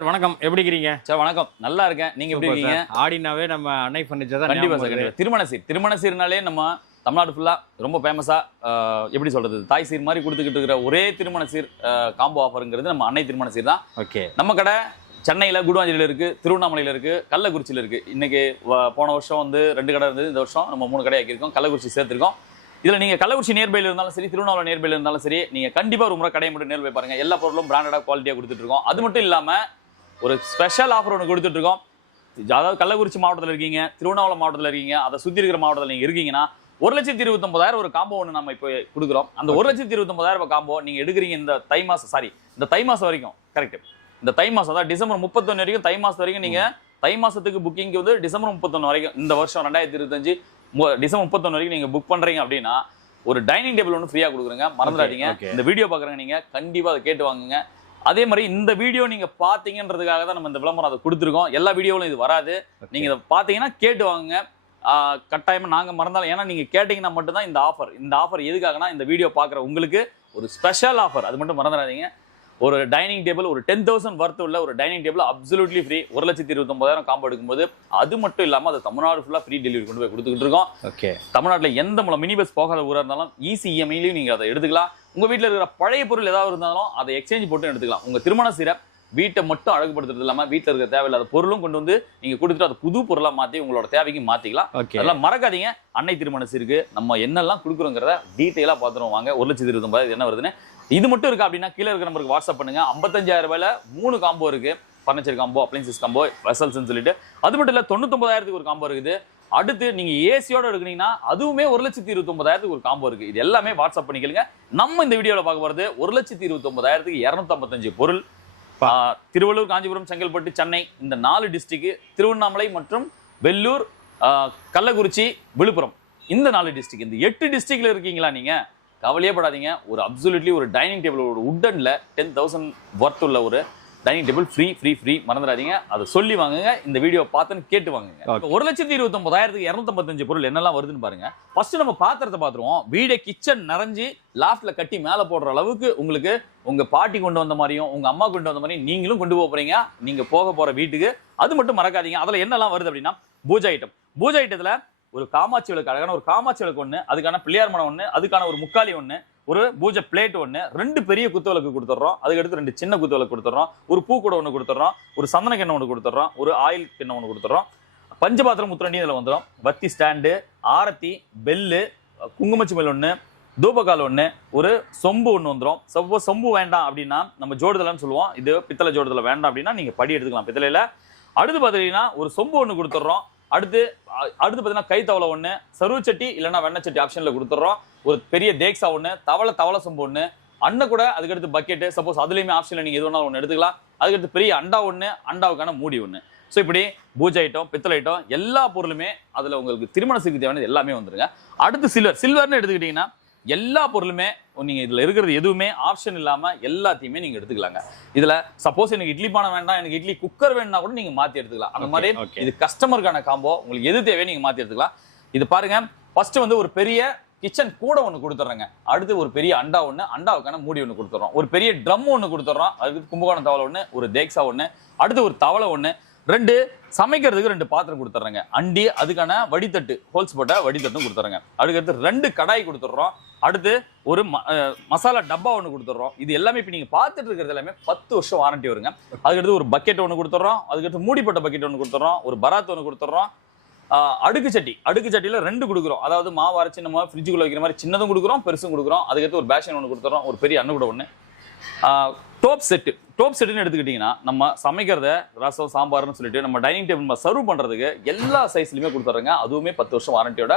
வணக்கம். எப்படி இருக்கிறீங்க? சார் வணக்கம். நல்லா இருக்கேன். நீங்க எப்படி இருக்கீங்க. ஆடினாவே நம்ம அன்னை ஃபர்னிச்சர் தான் கண்டிப்பா சார். கண்டிப்பா திருமண சீர் திருமண சீர்னாலே நம்ம தமிழ்நாடு ஃபுல்லா ரொம்ப ஃபேமஸா எப்படி சொல்றது தாய் சீர் மாதிரி கொடுத்துக்கிட்டு இருக்கிற ஒரே திருமண சீர் காம்போ ஆஃபருங்கிறது நம்ம அன்னை திருமண சீர் தான். ஓகே. நம்ம கடை சென்னையில் குடுவாஞ்சிலியில் இருக்கு திருவண்ணாமலையில் இருக்கு கள்ளக்குறிச்சியில் இருக்கு. இன்னைக்கு வ- போன வருஷம் வந்து ரெண்டு கடை இருந்தது. இந்த வருஷம் நம்ம மூணு கடை ஆக்கியிருக்கோம். கள்ளக்குறிச்சி சேர்த்திருக்கோம். இதுல நீங்க கள்ளக்குறிச்சி நியர்பைல இருந்தாலும் சரி திருவண்ணாமலை நியர்பைல இருந்தாலும் சரி நீங்க கண்டிப்பா ஒரு முறை கடையை மட்டும் நேர்பை பாருங்க. எல்லா பொருளும் பிராண்டடா குவாலிட்டியா கொடுத்துட்டு இருக்கோம். அது மட்டும் இல்லாம ஒரு ஸ்பெஷல் ஆஃபர் ஒன்று கொடுத்துட்டு இருக்கோம் அதாவது கள்ளக்குறிச்சி மாவட்டத்தில் இருக்கீங்க திருவண்ணாமலை மாவட்டத்தில் இருக்கீங்க அதை சுத்தி இருக்கிற மாவட்டத்தில் நீங்க இருக்கீங்கன்னா ஒரு லட்சத்தி இருபத்தொன்பதாயிரம் ஒரு காம்போ ஒன்று நம்ம இப்போ கொடுக்குறோம். அந்த ஒரு லட்சத்தி இருபத்தொன்பதாயிரம் ரூபாய் காம்போ நீங்க எடுக்கிறீங்க இந்த தை மாசம் சாரி இந்த தை மாசம் வரைக்கும் கரெக்ட் இந்த தை மாசம் அதாவது டிசம்பர் முப்பத்தொன்னு வரைக்கும் தை மாசம் வரைக்கும் நீங்க தை மாசத்துக்கு புக்கிங் வந்து டிசம்பர் முப்பத்தொன்னு வரைக்கும் இந்த வருஷம் ரெண்டாயிரத்தி இருபத்தஞ்சு டிசம்பர் முப்பத்தொன்னு வரைக்கும் நீங்க புக் பண்றீங்க அப்படின்னா ஒரு டைனிங் டேபிள் ஒன்று ஃப்ரீயா கொடுக்குறேங்க. மறந்துடாதீங்க. இந்த வீடியோ பாக்குறவங்க நீங்க கண்டிப்பா அதை கேட்டு வாங்குங்க. அதே மாதிரி இந்த வீடியோ நீங்க பாத்தீங்கன்றதுக்காக தான் நம்ம இந்த விளம்பரம் அதை கொடுத்துருக்கோம். எல்லா வீடியோவிலும் இது வராது. நீங்க இதை பாத்தீங்கன்னா கேட்டு வாங்குங்க. கட்டாயமா நாங்க மறந்தாலும் ஏன்னா நீங்க கேட்டீங்கன்னா மட்டும்தான் இந்த ஆஃபர் இந்த ஆஃபர் எதுக்காகனா இந்த வீடியோ பாக்குற உங்களுக்கு ஒரு ஸ்பெஷல் ஆஃபர் அது மட்டும் மறந்துடாதீங்க. ஒரு டைனிங் டேபிள் ஒரு டென் தௌசண்ட் ஒர்த் உள்ள ஒரு டைனிங் டேபிள் அப்சல்யூட்லி ஃப்ரீ ஒரு லட்சத்தி இருபத்தொன்பதாயிரம் காம்போ எடுக்கும்போது அது மட்டும் இல்லாம அது தமிழ்நாடு ஃபுல்லா ஃப்ரீ டெலிவரி கொண்டு போய் கொடுத்துக்கிட்டு இருக்கோம். ஓகே தமிழ்நாட்டில் எந்த மூலம் மினி பஸ் போகாத ஊராக இருந்தாலும் ஈஸி இஎம்ஐலையும் நீங்கள் அதை எடுத்துக்கலாம். உங்கள் வீட்டில் இருக்கிற பழைய பொருள் ஏதாவது இருந்தாலும் அதை எக்ஸ்சேஞ்ச் போட்டு எடுத்துக்கலாம். உங்கள் திருமண சீரை வீட்டை மட்டும் அழகுபடுத்துறது இல்லாமல் வீட்டில் இருக்கிற தேவையில்லாத பொருளும் கொண்டு வந்து நீங்கள் கொடுத்துட்டு அதை புது பொருளாக மாற்றி உங்களோட தேவைக்கு மாற்றிக்கலாம் அதெல்லாம் மறக்காதீங்க. அன்னை திருமண சீருக்கு நம்ம என்னெல்லாம் கொடுக்குறோங்கிறத டீட்டெயிலாக பார்த்துருவோம் வாங்க. ஒரு லட்சத்தி இருபத்தொம்பது என்ன வருதுன்னு? இது மட்டும் இருக்கா அப்படின்னா கீழே இருக்கிற நம்பருக்கு வாட்ஸ்அப் பண்ணுங்க. ஐம்பத்தஞ்சாயிரம் ரூபாயில மூணு காம்போ இருக்கு. ஃபர்னிச்சர் காம்போ அப்ளைன்சஸ் காம்போ வெசல்ஸ்னு சொல்லிட்டு. அது மட்டும் இல்ல தொண்ணூத்தொன்பதாயிரத்துக்கு ஒரு காம்போ இருக்குது. அடுத்து நீங்க ஏசியோட எடுக்கிறீங்கன்னா அதுவுமே ஒரு லட்சத்தி இருபத்தொன்பதாயிரத்துக்கு ஒரு காம்போ இருக்கு. இது எல்லாமே வாட்ஸ்அப் பண்ணிக்கலுங்க நம்ம இந்த வீடியோல பார்க்க போறது ஒரு லட்சத்தி இருபத்தொன்பதாயிரத்துக்கு இரநூத்தம்பத்தஞ்சு பொருள். திருவள்ளூர் காஞ்சிபுரம் செங்கல்பட்டு சென்னை இந்த நாலு டிஸ்ட்ரிக்ட் திருவண்ணாமலை மற்றும் வெள்ளூர் கள்ளக்குறிச்சி விழுப்புரம் இந்த நாலு டிஸ்ட்ரிக்ட் இந்த எட்டு டிஸ்ட்ரிக்ட்ல இருக்கீங்களா நீங்க? கவலையே படாதீங்க. ஒரு அப்சல்யூட்லி ஒரு டைனிங் டேபிள் ஒரு உட்டன்ல டென் தௌசண்ட் ஒர்த் உள்ள ஒரு dining table free free free மறந்துடாதீங்க. அதை சொல்லி வாங்குங்க. இந்த வீடியோ பார்த்துன்னு கேட்டு வாங்குங்க. ஒரு லட்சத்தி இருபத்தொன்பதாயிரத்துக்கு இரநூத்தம்பத்தஞ்சு பொருள் என்னெல்லாம் வருதுன்னு பாருங்க. ஃபர்ஸ்ட் நம்ம பாத்திரத்தை பார்த்துருவோம். வீடே கிச்சன் நிறைஞ்சு லாஃப்ட்ல கட்டி மேலே போடுற அளவுக்கு உங்களுக்கு உங்க பாட்டி கொண்டு வந்த மாதிரியும் உங்க அம்மா கொண்டு வந்த மாதிரியும் நீங்களும் கொண்டு போக போறீங்க. நீங்க போக போற வீட்டுக்கு. அது மட்டும் மறக்காதீங்க. அதுல என்னெல்லாம் வருது அப்படின்னா பூஜை ஐட்டம் பூஜை ஐட்டத்துல ஒரு காமாட்சி விளக்கு அழகான ஒரு காமாட்சி விளக்கு ஒன்று அதுக்கான பிள்ளையார் மனம் ஒன்று அதுக்கான ஒரு முக்காலி ஒன்று ஒரு பூஜை பிளேட் ஒன்று ரெண்டு பெரிய குத்து விளக்கு கொடுத்துட்றோம். அதுக்கடுத்து ரெண்டு சின்ன குத்து விளக்கு கொடுத்துட்றோம். ஒரு பூக்கூட ஒன்று கொடுத்துட்றோம். ஒரு சந்தன கிண்ணம் ஒன்று கொடுத்துட்றோம். ஒரு ஆயில் கிண்ணம் ஒன்று கொடுத்துட்றோம். பஞ்சபாத்திரம் முத்திரண்டி இதில் வந்துடும் வத்தி ஸ்டாண்டு ஆரத்தி பெல்லு குங்குமச்சிமல் ஒன்று தூபகால் ஒன்று ஒரு சொம்பு ஒன்று வந்துடும் சப்போஸ் சொம்பு வேண்டாம் அப்படின்னா நம்ம ஜோடுதலைன்னு சொல்லுவோம். இது பித்தளை ஜோடுதலை வேண்டாம் அப்படின்னா நீங்கள் படி எடுத்துக்கலாம். பித்தளையில் அடுத்து பார்த்தீங்கன்னா ஒரு சொம்பு ஒன்று கொடுத்துட்றோம். அடுத்து அடுத்து பார்த்தீங்கன்னா கை தவளை ஒன்று சருவச்சட்டி இல்லைன்னா வெண்ணச்சட்டி ஆப்ஷனில் கொடுத்துட்றோம். ஒரு பெரிய தேக்ஸா ஒன்று தவளை தவளை சொம்பு ஒன்று அண்ணன் கூட அதுக்கடுத்து பக்கெட்டு சப்போஸ் அதுலேயுமே ஆப்ஷனில் நீங்கள் எது வேணாலும் ஒன்று எடுத்துக்கலாம். அதுக்கடுத்து பெரிய அண்டா ஒன்று அண்டாவுக்கான மூடி ஒன்று ஸோ இப்படி பூஜை ஐட்டம் பித்தளை ஐட்டம் எல்லா பொருளுமே அதில் உங்களுக்கு திருமண சிகிச்சை தேவையானது எல்லாமே வந்துருங்க. அடுத்து சில்வர் சில்வர்னு எடுத்துக்கிட்டிங்கன்னா எல்லா பொருளுமே நீங்கள் இதில் இருக்கிறது எதுவுமே ஆப்ஷன் இல்லாமல் எல்லாத்தையுமே நீங்கள் எடுத்துக்கலாங்க. இதில் சப்போஸ் எனக்கு இட்லி பானை வேண்டாம் எனக்கு இட்லி குக்கர் வேணும்னா கூட நீங்கள் மாற்றி எடுத்துக்கலாம். அந்த மாதிரி. இது கஸ்டமருக்கான காம்போ உங்களுக்கு எது தேவையோ நீங்கள் மாற்றி எடுத்துக்கலாம். இது பாருங்க ஃபர்ஸ்ட் வந்து ஒரு பெரிய கிச்சன் கூட ஒன்று கொடுத்துட்றேங்க அடுத்து ஒரு பெரிய அண்டா ஒன்று அண்டாவுக்கான மூடி ஒன்று கொடுத்துட்றோம் ஒரு பெரிய ட்ரம் ஒன்று கொடுத்துட்றோம் அதுக்கு கும்பகோணம் தவளை ஒன்று ஒரு தேக்ஸா ஒன்று அடுத்து ஒரு தவளை ஒன்று ரெண்டு சமைக்கிறதுக்கு ரெண்டு பாத்திரம் கொடுத்துட்றேங்க அண்டி அதுக்கான வடித்தட்டு ஹோல்ஸ் போட்ட வடித்தட்டும் கொடுத்துட்றேங்க அதுக்கடுத்து ரெண்டு கடாய் கொடுத்துட்றோம் அடுத்து ஒரு ம- மசாலா டப்பா ஒன்று கொடுத்துட்றோம் இது எல்லாமே இப்போ நீங்கள் பார்த்துட்டு இருக்கிறது எல்லாமே பத்து வருஷம் வாரண்டி வருங்க. அதுக்கடுத்து ஒரு பக்கெட் ஒன்று கொடுத்துட்றோம் அதுக்கடுத்து மூடிப்பட்ட பக்கெட் ஒன்று கொடுத்துட்றோம் ஒரு பராத் ஒன்று கொடுத்துட்றோம் அடுக்கு சட்டி அடுக்கு சட்டியில் ரெண்டு கொடுக்குறோம். அதாவது மாவு அரைச்சி நம்ம ஃப்ரிட்ஜுக்குள்ள வைக்கிற மாதிரி சின்னதும் கொடுக்குறோம் பெருசும் கொடுக்குறோம். அதுக்கடுத்து ஒரு பேஷன் ஒன்று கொடுத்துட்றோம் ஒரு பெரிய அண்ணு கூட ஒன்று டோப் செட்டு டோப் செட்டுன்னு எடுத்துக்கிட்டிங்கன்னா நம்ம சமைக்கிறத ரசம் சாம்பார்னு சொல்லிட்டு நம்ம டைனிங் டேபிள் நம்ம சர்வ் பண்ணுறதுக்கு எல்லா சைஸ்லையுமே கொடுத்துட்றோங்க அதுவுமே பத்து வருஷம் வாரண்டியோட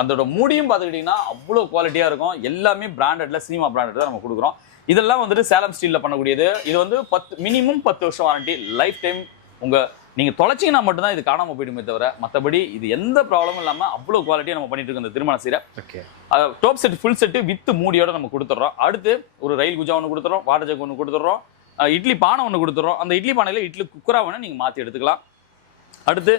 அதோட மூடியும் பார்த்துக்கிட்டிங்கன்னா அவ்வளோ குவாலிட்டியாக இருக்கும். எல்லாமே பிராண்டட்ல சினிமா பிராண்டட் தான் நம்ம கொடுக்குறோம். இதெல்லாம் வந்துட்டு சேலம் ஸ்டீலில் பண்ணக்கூடியது. இது வந்து பத்து மினிமம் பத்து வருஷம் வாரண்டி லைஃப் டைம் உங்கள் நீங்கள் தொலைச்சிங்கன்னா மட்டும்தான் இது காணாமல் போயிடுமே தவிர மற்றபடி இது எந்த ப்ராப்ளமும் இல்லாமல் அவ்வளோ குவாலிட்டியாக நம்ம பண்ணிட்டு இருக்கோம் இந்த திருமண சீரை. Okay top set full set with மூடியோட நம்ம கொடுத்துட்றோம். அடுத்து ஒரு ரயில் குஜா ஒன்று கொடுத்துறோம் வாட்டர் ஜக் ஒன்று கொடுத்துட்றோம் இட்லி பானை ஒன்று கொடுத்துட்றோம். அந்த இட்லி பானையில் இட்லி குக்கரா வேணால் நீங்கள் மாற்றி எடுத்துக்கலாம். அடுத்து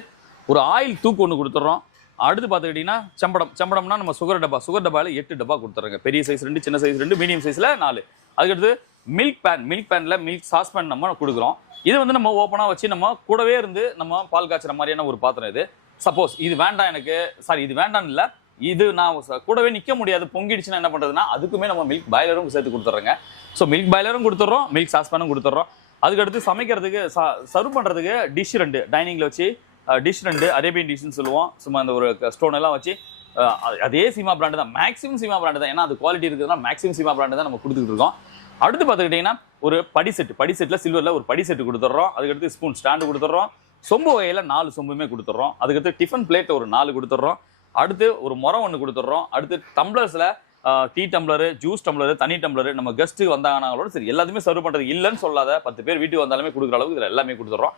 ஒரு ஆயில் தூக்கு ஒன்று கொடுத்துட்றோம். அடுத்து பார்த்துக்கிட்டிங்கன்னா சம்படம் சம்படம்னா நம்ம சுகர் டப்பா சுகர் டப்பாவில் எட்டு டப்பா கொடுத்துட்றோங்க. பெரிய சைஸ் ரெண்டு சின்ன சைஸ் ரெண்டு மீடியம் சைஸில் நாலு. அதுக்கடுத்து மில்க் பேன் மில்க் பேனில் மில்க் சாஸ்பேன் நம்ம கொடுக்குறோம். இது வந்து நம்ம ஓப்பனாக வச்சு நம்ம கூடவே இருந்து நம்ம பால் காய்ச்சுற மாதிரியான ஒரு பாத்திரம் இது. சப்போஸ் இது வேண்டாம் எனக்கு சாரி இது வேண்டாம் இல்லை. இது நான் ச- கூடவே நிற்க முடியாது பொங்கிடுச்சுன்னா என்ன பண்ணுறதுன்னா அதுக்குமே நம்ம மில்க் பாய்லரும் சேர்த்து கொடுத்துட்றோங்க ஸோ மில்க் பாய்லரும் கொடுத்துட்றோம் மில்க் சாஸ்பேனும் கொடுத்துட்றோம் அதுக்கடுத்து சமைக்கிறதுக்கு சர்வ் பண்றதுக்கு டிஷ் ரெண்டு டைனிங்ல வச்சு டிஷ் ரெண்டு அரேபியன் டிஷ்னு சொல்லுவோம். சும்மா அந்த ஒரு ஸ்டோன் எல்லாம் வச்சு அதே சீமா பிராண்டு தான். மேக்ஸிமம் சீமா பிராண்டு தான். ஏன்னா அது குவாலிட்டி இருக்குதுன்னா மேக்ஸிமம் சீமா பிராண்டு தான் நம்ம கொடுத்துட்டு இருக்கோம். அடுத்து பார்த்துக்கிட்டிங்கன்னா ஒரு படி படிசெட்டில் படி சில்வரில் ஒரு படி செட்டு கொடுத்துட்றோம். அதுக்கடுத்து ஸ்பூன் ஸ்டாண்டு கொடுத்துட்றோம். சொம்பு வகையில் நாலு சொம்புமே கொடுத்துட்றோம். அதுக்கடுத்து டிஃபன் பிளேட் ஒரு நாலு கொடுத்துட்றோம். அடுத்து ஒரு முறம் ஒன்று கொடுத்துட்றோம். அடுத்து டம்ளர்ஸில் டீ டம்ளரு ஜூஸ் டம்ளரு தனி டம்ளரு நம்ம கெஸ்ட்டுக்கு வந்தாங்கனாங்களோட சரி எல்லாத்தையுமே சர்வ் பண்ணுறது இல்லைன்னு சொல்லாத பத்து பேர் வீட்டுக்கு வந்தாலுமே கொடுக்குற அளவுக்கு இதில் எல்லாமே கொடுத்துட்றோம்.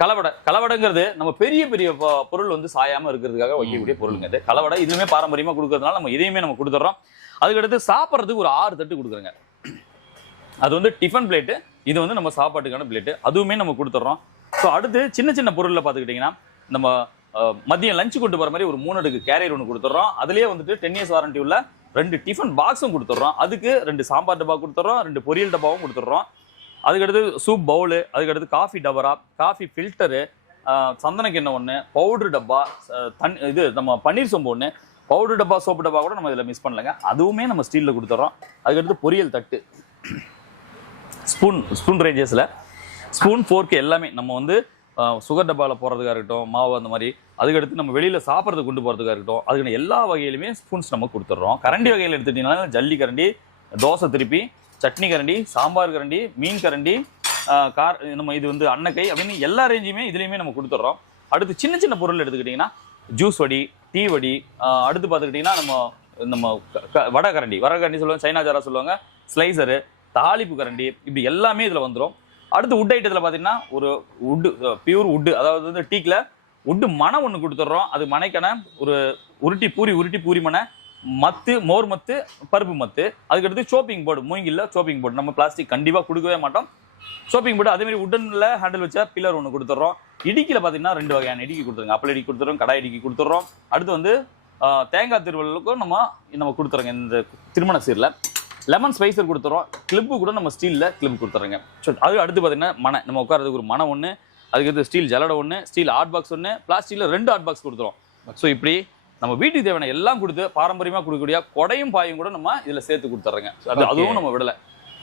கலவடை கலவடைங்கிறது நம்ம பெரிய பெரிய பொருள் வந்து சாயாம இருக்கிறதுக்காக வைக்கக்கூடிய பொருளுங்க. இது கலவடை இதுவுமே பாரம்பரியமா கொடுக்கறதுனால நம்ம இதையுமே நம்ம கொடுத்துட்றோம். அதுக்கடுத்து சாப்பிட்றதுக்கு ஒரு ஆறு தட்டு கொடுக்குறோங்க. அது வந்து டிஃபன் பிளேட்டு இது வந்து நம்ம சாப்பாட்டுக்கான பிளேட்டு அதுவுமே நம்ம கொடுத்துட்றோம் ஸோ அடுத்து சின்ன சின்ன பொருளில் பார்த்துக்கிட்டிங்கன்னா நம்ம மதியம் லஞ்சு கொண்டு போகிற மாதிரி ஒரு மூணு அடுக்கு கேரியர் ஒன்று கொடுத்துட்றோம் அதுலேயே வந்துட்டு டென் இயர்ஸ் வாரண்டி உள்ள ரெண்டு டிஃபன் பாக்ஸும் கொடுத்துட்றோம் அதுக்கு ரெண்டு சாம்பார் டப்பா கொடுத்துட்றோம் ரெண்டு பொரியல் டப்பாவும் கொடுத்துட்றோம் அதுக்கடுத்து சூப் பவுலு அதுக்கடுத்து காஃபி டபரா காஃபி ஃபில்டரு சந்தன ஒன்று பவுடர் டப்பா தண் இது நம்ம பன்னீர் சோம்பு ஒன்று பவுடர் டப்பா சோப்பு டப்பா கூட நம்ம இதில் மிஸ் பண்ணலங்க. அதுவுமே நம்ம ஸ்டீலில் கொடுத்துட்றோம் அதுக்கடுத்து பொரியல் தட்டு. ஸ்பூன் ஸ்பூன் ரேஞ்சஸில் ஸ்பூன் ஃபோர்க்கு எல்லாமே நம்ம வந்து சுகர் டப்பாவில் போடுறதுக்காக இருக்கட்டும் மாவு அந்த மாதிரி அதுக்கடுத்து நம்ம வெளியில் சாப்பிட்றதுக்கு கொண்டு போகிறதுக்காக இருக்கட்டும் அதுக்கான எல்லா வகையிலுமே ஸ்பூன்ஸ் நம்ம கொடுத்துட்றோம். கரண்டி வகையில் எடுத்துக்கிட்டிங்கன்னா ஜல்லி கரண்டி தோசை திருப்பி சட்னி கரண்டி சாம்பார் கரண்டி மீன் கரண்டி கார் நம்ம இது வந்து அன்னக்கை அப்படின்னு எல்லா ரேஞ்சுமே இதுலேயுமே நம்ம கொடுத்துட்றோம். அடுத்து சின்ன சின்ன பொருள் எடுத்துக்கிட்டிங்கன்னா ஜூஸ் வடி டீ வடி அடுத்து பார்த்துக்கிட்டிங்கன்னா நம்ம நம்ம க- க- வடை கரண்டி. வடை கரண்டி சொல்லுவாங்க சைனா ஜாரா சொல்லுவாங்க ஸ்லைசரு தாளிப்பு கரண்டி இப்படி எல்லாமே இதில் வந்துடும் அடுத்து உட் ஐட்டத்தில் பார்த்தீங்கன்னா ஒரு உட்டு பியூர் உட்டு அதாவது வந்து டீக்கில் உட்டு மனை ஒன்று கொடுத்துட்றோம். அது மனைக்கான ஒரு உருட்டி பூரி உருட்டி பூரி மனை மத்து மோர் மத்து பருப்பு மத்து. அதுக்கடுத்து சோப்பிங் போர்டு மூங்கில்ல சோப்பிங் போர்டு நம்ம பிளாஸ்டிக் கண்டிப்பாக கொடுக்கவே மாட்டோம். சோப்பிங் போர்டு அதேமாரி உட்டனில் ஹேண்டில் வச்ச பில்லர் ஒன்று கொடுத்துட்றோம். இடிக்கில் பார்த்தீங்கன்னா ரெண்டு வகையான இடிக்கி கொடுத்துருங்க. அப்பல் இடிக்கி கொடுத்துறோம் கடாய் இடிக்கி கொடுத்துட்றோம். அடுத்து வந்து தேங்காய் திருவள்ளுக்கும் நம்ம நம்ம கொடுத்துறோங்க இந்த திருமண சீரில். லெமன் ஸ்பைசர் கொடுத்துறோம். கிளிப்பு கூட நம்ம ஸ்டீலில் கிளிப் கொடுத்துறோங்க. ஸோ அது அடுத்து பார்த்தீங்கன்னா மனை. நம்ம உட்காரதுக்கு ஒரு மனை ஒன்று அதுக்கடுத்து ஸ்டீல் ஜலடை ஒன்று ஸ்டீல் ஹாட் பாக்ஸ் ஒன்று பிளாஸ்டிக்கில் ரெண்டு ஹாட் பாக்ஸ் கொடுத்துரும் ஸோ இப்படி நம்ம வீட்டுக்கு தேவையான எல்லாம் கொடுத்து பாரம்பரியமாக கொடுக்கக்கூடிய கொடையும் பாயும் கூட நம்ம இதில் சேர்த்து கொடுத்துட்றோங்க. அதுவும் நம்ம விடலை.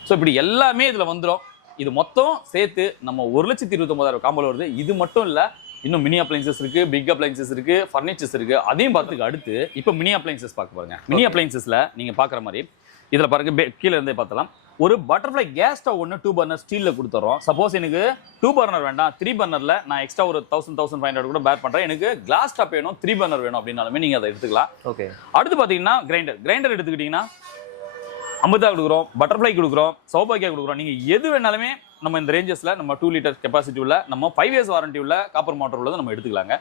ஸோ இப்படி எல்லாமே இதில் வந்துடும் இது மொத்தம் சேர்த்து நம்ம ஒரு லட்சத்தி இருபத்தொம்பதாயிரம் காம்பல் வருது. இது மட்டும் இல்லை இன்னும் மினி அப்ளைன்சஸ் இருக்கு பிக் அப்ளைன்சஸ் இருக்கு ஃபர்னிச்சர்ஸ் இருக்கு. அதையும் பார்த்துக்கு அடுத்து இப்போ மினி அப்ளைன்சஸ் பார்க்க பாருங்க மினி அப்ளைன்சஸ்ல நீங்க பார்க்குற மாதிரி இதுல பாருங்க கீழ இருந்தே பார்த்தலாம் ஒரு பட்டர்ஃப்ளை கேஸ் ஸ்டவ் ஒன்று டூ பர்னர் ஸ்டீலில் கொடுத்துறோம். சப்போஸ் எனக்கு டூ பர்னர் வேண்டாம் த்ரீ பர்னரில் நான் எக்ஸ்ட்ரா ஒரு தௌசண்ட் தௌசண்ட் ஃபைவ் ஹண்ட்ரட் கூட பேர் பண்ணுறேன் எனக்கு கிளாஸ் டாப் வேணும் த்ரீ பர்னர் வேணும் அப்படின்னாலுமே நீங்கள் அதை எடுத்துக்கலாம். ஓகே அடுத்து பார்த்தீங்கன்னா கிரைண்டர் கிரைண்டர் எடுத்துக்கிட்டிங்கன்னா அமிர்தா கொடுக்குறோம் பட்டர்ஃப்ளை கொடுக்குறோம் சௌபாக்கியா கொடுக்குறோம். நீங்கள் எது வேணாலுமே நம்ம இந்த ரேஞ்சஸில் நம்ம டூ லிட்டர் கெப்பாசிட்டி உள்ள நம்ம ஃபைவ் இயர்ஸ் வாரண்டி உள்ள காப்பர் மோட்டர் உள்ளதை நம்ம எடுத்துக்கலாங்க.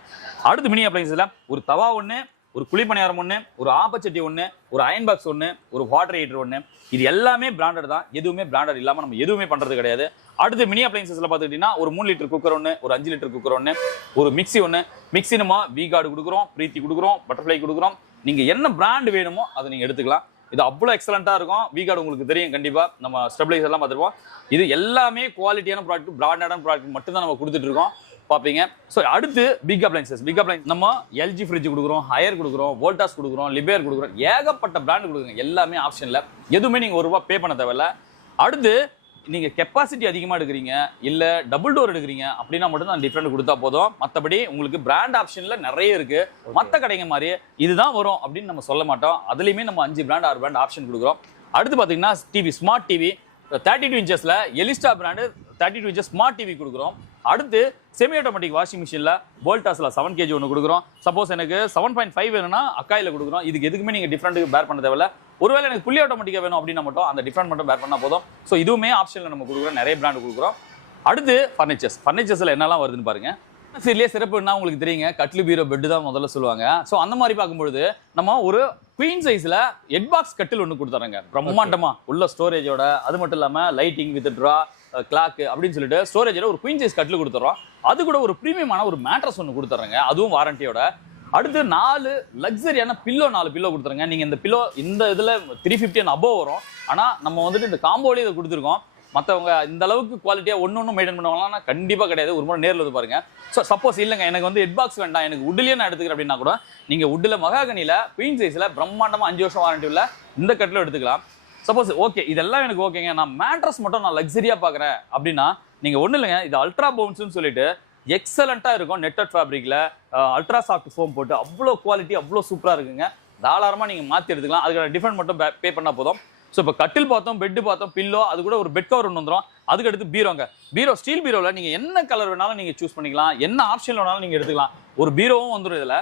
அடுத்து மினி அப்ளைன்ஸில் ஒரு தவா ஒன்று ஒரு குளிப்பணியாரம் ஒன்று ஒரு ஆப்பச்சட்டி ஒன்று ஒரு அயன் பாக்ஸ் ஒன்று ஒரு வாட்டர் ஹீட்டர் ஒன்று இது எல்லாமே பிராண்டட் தான். எதுவுமே பிராண்டட் இல்லாமல் நம்ம எதுவுமே பண்ணுறது கிடையாது. அடுத்து மினி அப்ளைன்சஸில் பார்த்துக்கிட்டிங்கன்னா ஒரு மூணு லிட்டர் குக்கர் ஒன்று ஒரு அஞ்சு லிட்டர் குக்கர் ஒன்று ஒரு மிக்ஸி ஒன்று மிக்சி நம்ம வி கார்டு கொடுக்குறோம் பிரீத்தி கொடுக்குறோம் பட்டர்ஃப்ளை கொடுக்குறோம். நீங்கள் என்ன பிராண்ட் வேணுமோ அதை நீங்கள் எடுத்துக்கலாம். இது அவ்வளோ எக்ஸலண்ட்டாக இருக்கும். வீகார்டு உங்களுக்கு தெரியும் கண்டிப்பாக நம்ம ஸ்டெபிளைசர் எல்லாம் பார்த்துருப்போம். இது எல்லாமே குவாலிட்டியான ப்ராடக்ட் பிராண்டடான ப்ராடக்ட் மட்டும் தான் நம்ம கொடுத்துட்டு இருக்கோம். பார்ப்பீங்க. ஸோ அடுத்து பிக் அப்ளைன்சஸ் பிக் அப்ளைன்ஸ் நம்ம எல்ஜி ஃப்ரிட்ஜ் கொடுக்குறோம் ஹையர் கொடுக்குறோம் வோல்டாஸ் கொடுக்குறோம் லிபேர் கொடுக்குறோம். ஏகப்பட்ட பிராண்ட் கொடுக்குறோங்க எல்லாமே ஆப்ஷனில் எதுவுமே நீங்கள் ஒரு ரூபா பே பண்ண தேவையில்ல. அடுத்து நீங்கள் கெப்பாசிட்டி அதிகமாக எடுக்கிறீங்க இல்லை டபுள் டோர் எடுக்கிறீங்க அப்படின்னா மட்டும் தான் டிஃப்ரெண்ட் கொடுத்தா போதும். மற்றபடி உங்களுக்கு பிராண்ட் ஆப்ஷனில் நிறைய இருக்கு. மற்ற கடைங்க மாதிரி இதுதான் வரும் அப்படின்னு நம்ம சொல்ல மாட்டோம். அதுலேயுமே நம்ம அஞ்சு பிராண்ட் ஆறு பிராண்ட் ஆப்ஷன் கொடுக்குறோம். அடுத்து பார்த்தீங்கன்னா TV smart TV thirty two இன்ச்சஸில் Elista brand thirty two inches smart TV கொடுக்குறோம். அடுத்து செமி ஆட்டோமேட்டிக் வாஷிங் மிஷினில் வோல்டாஸில் செவன் கேஜி ஒன்று கொடுக்குறோம். சப்போஸ் எனக்கு செவன் பாயிண்ட் ஃபைவ் வேணும்னா அக்காயில் கொடுக்குறோம். இதுக்கு எதுக்குமே நீங்கள் டிஃப்ரெண்ட்டுக்கு பேர் பண்ண தேவையில்ல. ஒருவேளை எனக்கு புள்ளி ஆட்டோமேட்டிக்காக வேணும் அப்படின்னா மட்டும் அந்த டிஃப்ரெண்ட் மட்டும் பேர் பண்ணால் போதும். ஸோ இதுவுமே ஆப்ஷனில் நம்ம கொடுக்குறோம். நிறைய பிராண்ட் கொடுக்குறோம். அடுத்து ஃபர்னிச்சர்ஸ் ஃபர்னிச்சர்ஸில் என்னெல்லாம் வருதுன்னு பாருங்க. சரிலே சிறப்புன்னா உங்களுக்கு தெரியுங்க? கட்லு பீரோ பெட்டு தான் முதல்ல சொல்லுவாங்க. ஸோ அந்த மாதிரி பார்க்கும்பொழுது நம்ம ஒரு குவீன் சைஸ்ல ஹெட் பாக்ஸ் கட்டில் ஒன்று கொடுத்துறாங்க. பிரம்மாண்டமா. உள்ள ஸ்டோரேஜோட அது மட்டும் இல்லாம லைட்டிங் வித் ட்ரா கிளாக் அப்படின்னு சொல்லிட்டு ஸ்டோரேஜோட ஒரு குவீன் சைஸ் கட்டில் கொடுத்துறோம். அது கூட ஒரு ப்ரீமியமான ஒரு மேட்ரஸ் ஒன்று கொடுத்துறாங்க. அதுவும் வாரண்டியோட அடுத்து நாலு லக்ஸரியான பில்லோ நாலு பில்லோ கொடுத்துருங்க. நீங்கள் இந்த பில்லோ இந்த இதில் த்ரீ ஃபிஃப்டி அண்ட் அபோவ் வரும். ஆனால் நம்ம வந்துட்டு இந்த காம்போலேயே இதை கொடுத்துருக்கோம். மற்றவங்க இந்த அளவுக்கு குவாலிட்டியாக ஒன்று ஒன்று மெயின்டைன் பண்ணுவாங்கன்னா கண்டிப்பாக கிடையாது. ஒரு முறை நேரில் வந்து பாருங்க. ஸோ சப்போஸ் இல்லைங்க எனக்கு வந்து ஹெட் பாக்ஸ் வேண்டாம். எனக்கு உட்லேயே நான் எடுத்துக்கிறேன் அப்படின்னா கூட நீங்கள் உட்டில் மகாகனியில் குயின் சைஸில் பிரம்மாண்டமாக அஞ்சு வருஷம் வாரண்டி உள்ள இந்த கட்டில் எடுத்துக்கலாம். சப்போஸ் ஓகே இதெல்லாம் எனக்கு ஓகேங்க நான் மேட்ரஸ் மட்டும் நான் லக்ஸரியாக பார்க்குறேன் அப்படின்னா நீங்கள் ஒன்றும் இல்லைங்க இது அல்ட்ரா பவுன்ஸ்னு சொல்லிட்டு எக்ஸலண்ட்டாக இருக்கும் நெட்டட் ஃபேப்ரிக்கில் அல்ட்ரா சாஃப்ட் ஃபோம் போட்டு அவ்வளோ குவாலிட்டி அவ்வளோ சூப்பராக இருக்குங்க. தாராளமாக நீங்கள் மாற்றி எடுத்துக்கலாம். அதுக்கான டிஃபரெண்ட் மட்டும் பே பண்ணால் போதும். ஸோ இப்போ கட்டில் பார்த்தோம் பெட்டு பார்த்தோம் பில்லோ அது கூட ஒரு பெட் கவர் ஒன்று வந்துடும் அதுக்கு அடுத்து பீரோங்க பீரோ ஸ்டீல் பீரோவில் நீங்கள் என்ன கலர் வேணாலும் நீங்கள் சூஸ் பண்ணிக்கலாம். என்ன ஆப்ஷன் வேணாலும் நீங்கள் எடுத்துக்கலாம். ஒரு பீரோவும் வந்துடும் இதில்.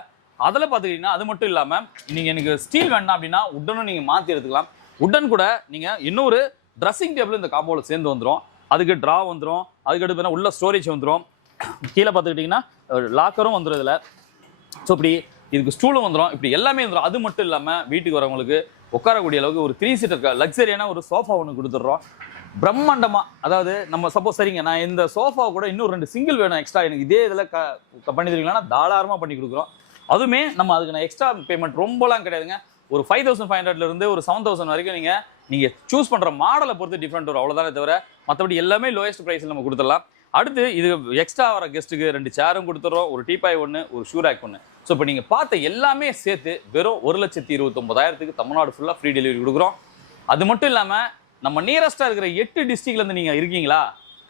அதில் பார்த்துக்கிட்டிங்கன்னா அது மட்டும் இல்லாமல் நீங்கள் எனக்கு ஸ்டீல் வேண்டாம் அப்படின்னா உட்டனும் நீங்கள் மாற்றி எடுத்துக்கலாம். உட்டன் கூட நீங்கள் இன்னொரு ட்ரெஸ்ஸிங் டேபிள் இந்த காம்போவில் சேர்ந்து வந்துடும் அதுக்கு ட்ரா வந்துடும் அதுக்கடுத்து பார்த்தீங்கன்னா உள்ள ஸ்டோரேஜ் வந்துடும் கீழே பார்த்துக்கிட்டிங்கன்னா லாக்கரும் வந்துடும் இதில் ஸோ இப்படி இதுக்கு ஸ்டூலும் வந்துடும் இப்படி எல்லாமே வந்துடும் அது மட்டும் இல்லாமல் வீட்டுக்கு வரவங்களுக்கு உட்காரக்கூடிய அளவுக்கு ஒரு த்ரீ சீட்டர் லக்ஸரியான ஒரு சோஃபா ஒன்று கொடுத்துட்றோம். பிரம்மாண்டமாக அதாவது நம்ம சப்போஸ் சரிங்க நான் இந்த சோஃபா கூட இன்னும் ரெண்டு சிங்கிள் வேணும் எக்ஸ்ட்ரா எனக்கு இதே இதில் க பண்ணி தருவீங்களா? தாராளமாக பண்ணி கொடுக்குறோம். அதுவுமே நம்ம அதுக்கு நான் எக்ஸ்ட்ரா பேமெண்ட் ரொம்பலாம் கிடையாதுங்க. ஒரு ஃபைவ் தௌசண்ட் ஃபைவ் ஹண்ட்ரட்லேருந்து ஒரு செவன் தௌசண்ட் வரைக்கும் நீங்கள் நீங்கள் சூஸ் பண்ணுற மாடலை பொறுத்து டிஃப்ரெண்ட் வரும். அவ்வளோதானே தவிர மற்றபடி எல்லாமே லோயஸ்ட் ப்ரைஸில் நம்ம கொடுத்துடலாம். அடுத்து இது எக்ஸ்ட்ரா வர கெஸ்ட்டுக்கு ரெண்டு சேரும் கொடுத்துறோம் ஒரு டீபாய் ஒன்று ஒரு ஷூ ரேக் ஒன்று ஸோ இப்போ நீங்கள் பார்த்த எல்லாமே சேர்த்து வெறும் ஒரு லட்சத்தி இருபத்தொம்பதாயிரத்துக்கு தமிழ்நாடு ஃபுல்லாக ஃப்ரீ டெலிவரி கொடுக்குறோம். அது மட்டும் இல்லாமல் நம்ம நியரஸ்ட்டாக இருக்கிற எட்டு டிஸ்ட்ரிக்ட்லேருந்து நீங்கள் இருக்கீங்களா?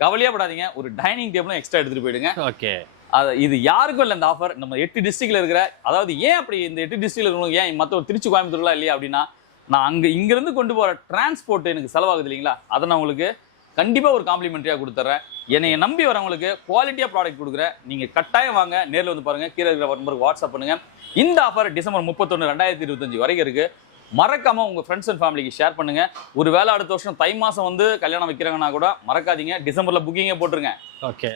கவலையே படாதீங்க. ஒரு டைனிங் டேபிளும் எக்ஸ்ட்ரா எடுத்துகிட்டு போயிடுங்க. ஓகே அது இது யாருக்கும் இல்லை இந்த ஆஃபர் நம்ம எட்டு டிஸ்ட்ரிக்ட்ல இருக்கிற அதாவது ஏன் அப்படி இந்த எட்டு டிஸ்ட்ரிக்ட்ல இருக்கிறவங்க ஏன் மற்ற திருச்சி கோயம்புத்தூர்லாம் இல்லையா அப்படின்னா நான் அங்கே இங்கேருந்து கொண்டு போகிற டிரான்ஸ்போர்ட் எனக்கு செலவாகுது இல்லைங்களா? அதை நான் உங்களுக்கு கண்டிப்பாக ஒரு காம்ப்ளிமெண்ட்ரியாக கொடுத்துட்றேன் என்னைய நம்பி வரவங்களுக்கு குவாலிட்டியாக ப்ராடக்ட் கொடுக்குறேன் நீங்கள் கட்டாயம் வாங்க. நேரில் வந்து பாருங்கள் கீழே இருக்கிற நம்பருக்கு வாட்ஸ்அப் பண்ணுங்கள் இந்த ஆஃபர் டிசம்பர் முப்பத்தொன்று ரெண்டாயிரத்தி இருபத்தஞ்சு வரைக்கும் இருக்குது மறக்காம உங்க ஃப்ரெண்ட்ஸ் அண்ட் ஃபேமிலிக்கு ஷேர் பண்ணுங்க. ஒரு வேளை அடுத்த வருஷம் தை மாசம் வந்து கல்யாணம் வைக்கிறாங்கன்னா கூட மறக்காதீங்க. டிசம்பர்ல புக்கிங்கே போட்டுருங்க. ஓகே